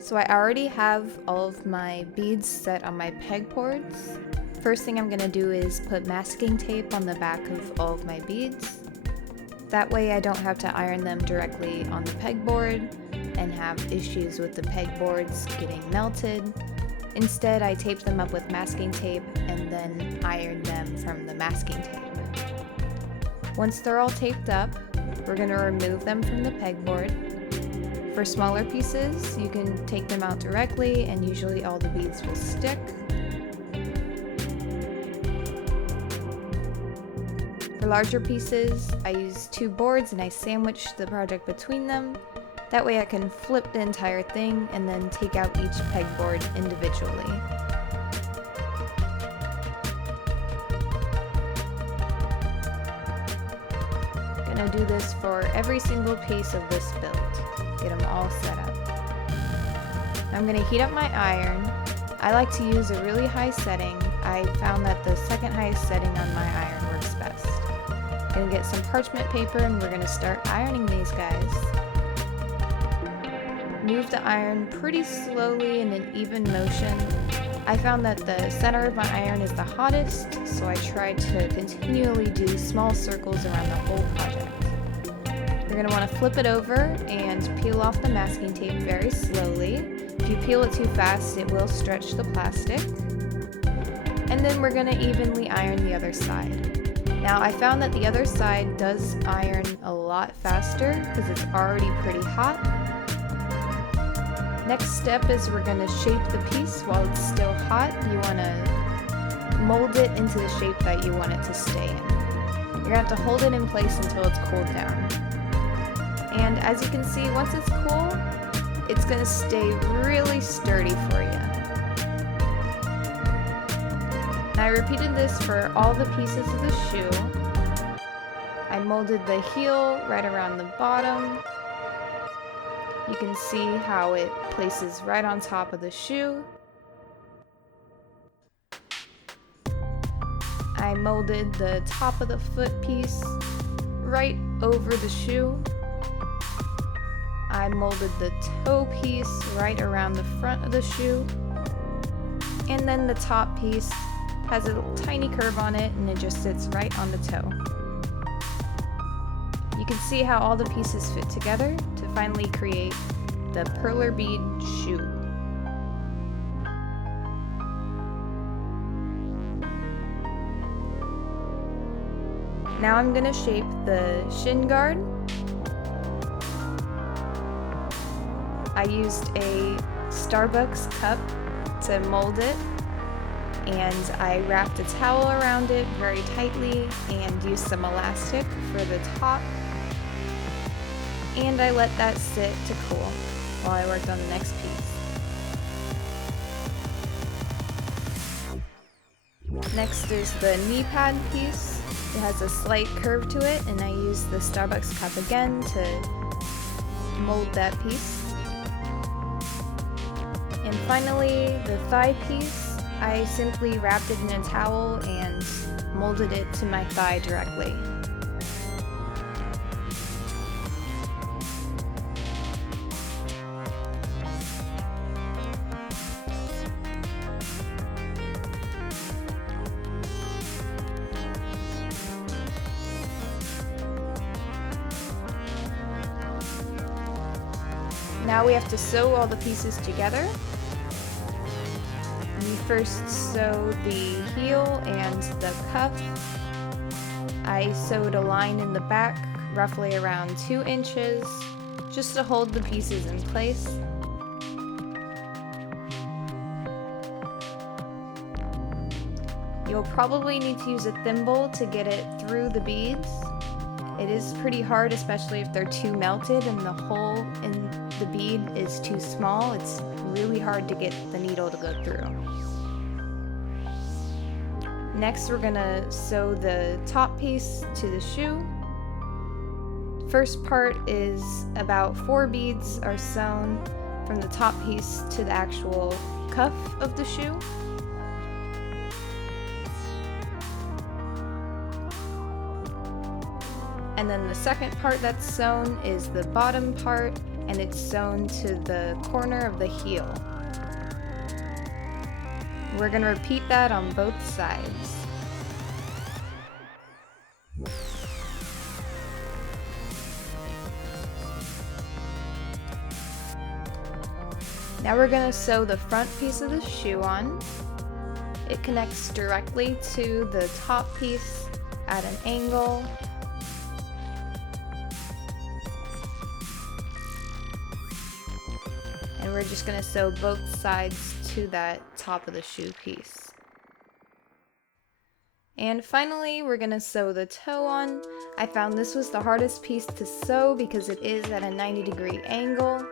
So I already have all of my beads set on my pegboards. First thing I'm going to do is put masking tape on the back of all of my beads. That way I don't have to iron them directly on the pegboard and have issues with the pegboards getting melted. Instead, I tape them up with masking tape and then iron them from the masking tape. Once they're all taped up, we're going to remove them from the pegboard. For smaller pieces, you can take them out directly and usually all the beads will stick. For larger pieces, I use 2 boards and I sandwich the project between them. That way I can flip the entire thing and then take out each pegboard individually. I'm gonna do this for every single piece of this build. Get them all set up. I'm gonna heat up my iron. I like to use a really high setting. I found that the second highest setting on my iron works best. Gonna get some parchment paper and we're gonna start ironing these guys. Move the iron pretty slowly in an even motion. I found that the center of my iron is the hottest, so I try to continually do small circles around the whole project. You're going to want to flip it over and peel off the masking tape very slowly. If you peel it too fast, it will stretch the plastic. And then we're going to evenly iron the other side. Now, I found that the other side does iron a lot faster because it's already pretty hot. Next step is we're going to shape the piece while it's still hot. You want to mold it into the shape that you want it to stay in. You're going to have to hold it in place until it's cooled down. And as you can see, once it's cool, it's going to stay really sturdy for you. And I repeated this for all the pieces of the shoe. I molded the heel right around the bottom. You can see how it places right on top of the shoe. I molded the top of the foot piece right over the shoe. I molded the toe piece right around the front of the shoe. And then the top piece has a tiny curve on it and it just sits right on the toe. You can see how all the pieces fit together to finally create the perler bead shoe. Now I'm going to shape the shin guard. I used a Starbucks cup to mold it, and I wrapped a towel around it very tightly and used some elastic for the top. And I let that sit to cool while I worked on the next piece. Next is the knee pad piece. It has a slight curve to it, and I used the Starbucks cup again to mold that piece. And finally, the thigh piece, I simply wrapped it in a towel and molded it to my thigh directly. Now we have to sew all the pieces together. You first sew the heel and the cuff. I sewed a line in the back, roughly around 2 inches, just to hold the pieces in place. You'll probably need to use a thimble to get it through the beads. It is pretty hard, especially if they're too melted and the hole in the bead is too small. It's really hard to get the needle to go through. Next, we're gonna sew the top piece to the shoe. First part is about 4 beads are sewn from the top piece to the actual cuff of the shoe. And then the second part that's sewn is the bottom part, and it's sewn to the corner of the heel. We're going to repeat that on both sides. Now we're going to sew the front piece of the shoe on. It connects directly to the top piece at an angle. And we're just going to sew both sides to that top of the shoe piece. And finally, we're going to sew the toe on. I found this was the hardest piece to sew because it is at a 90-degree angle.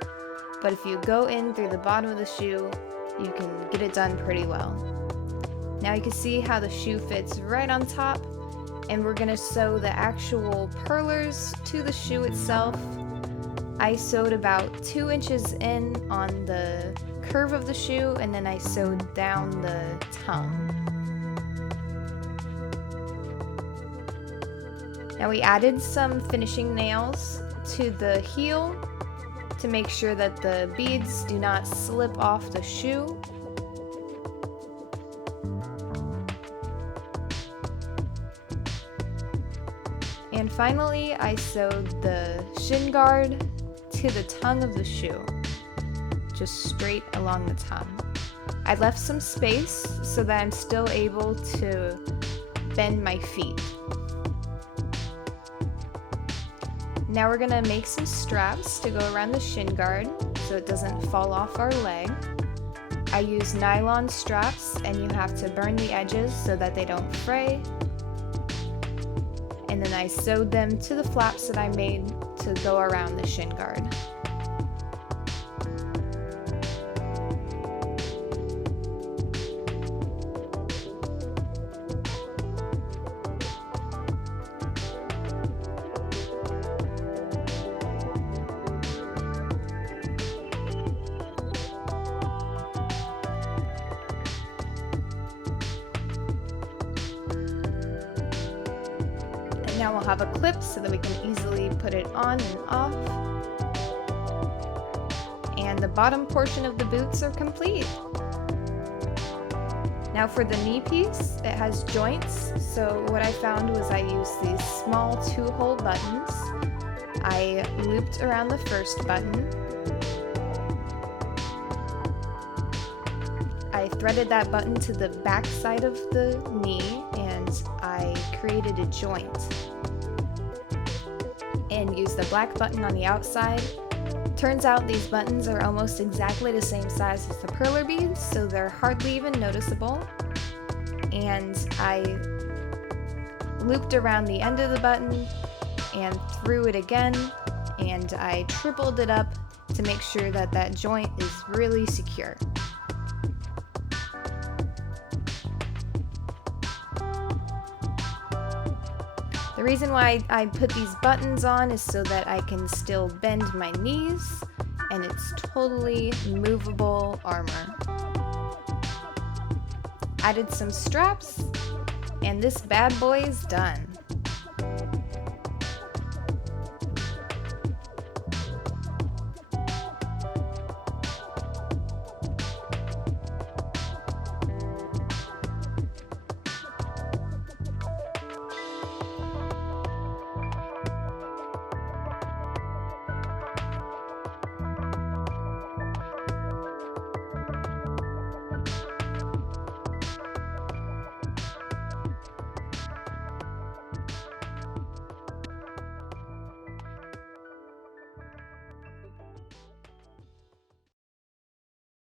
But if you go in through the bottom of the shoe, you can get it done pretty well. Now you can see how the shoe fits right on top, and we're going to sew the actual purlers to the shoe itself. I sewed about 2 inches in on the curve of the shoe, and then I sewed down the tongue. Now we added some finishing nails to the heel to make sure that the beads do not slip off the shoe. And finally, I sewed the shin guard to the tongue of the shoe, just straight along the tongue. I left some space so that I'm still able to bend my feet. Now we're gonna make some straps to go around the shin guard so it doesn't fall off our leg. I use nylon straps, and you have to burn the edges so that they don't fray. And then I sewed them to the flaps that I made to go around the shin guard. Now we'll have a clip so that we can easily put it on and off. And the bottom portion of the boots are complete. Now for the knee piece, it has joints, so what I found was I used these small 2-hole buttons. I looped around the first button. I threaded that button to the back side of the knee, and I created a joint. And used the black button on the outside. Turns out these buttons are almost exactly the same size as the perler beads, so they're hardly even noticeable. And I looped around the end of the button and threw it again, and I tripled it up to make sure that that joint is really secure. The reason why I put these buttons on is so that I can still bend my knees, and it's totally movable armor. Added some straps, and this bad boy is done.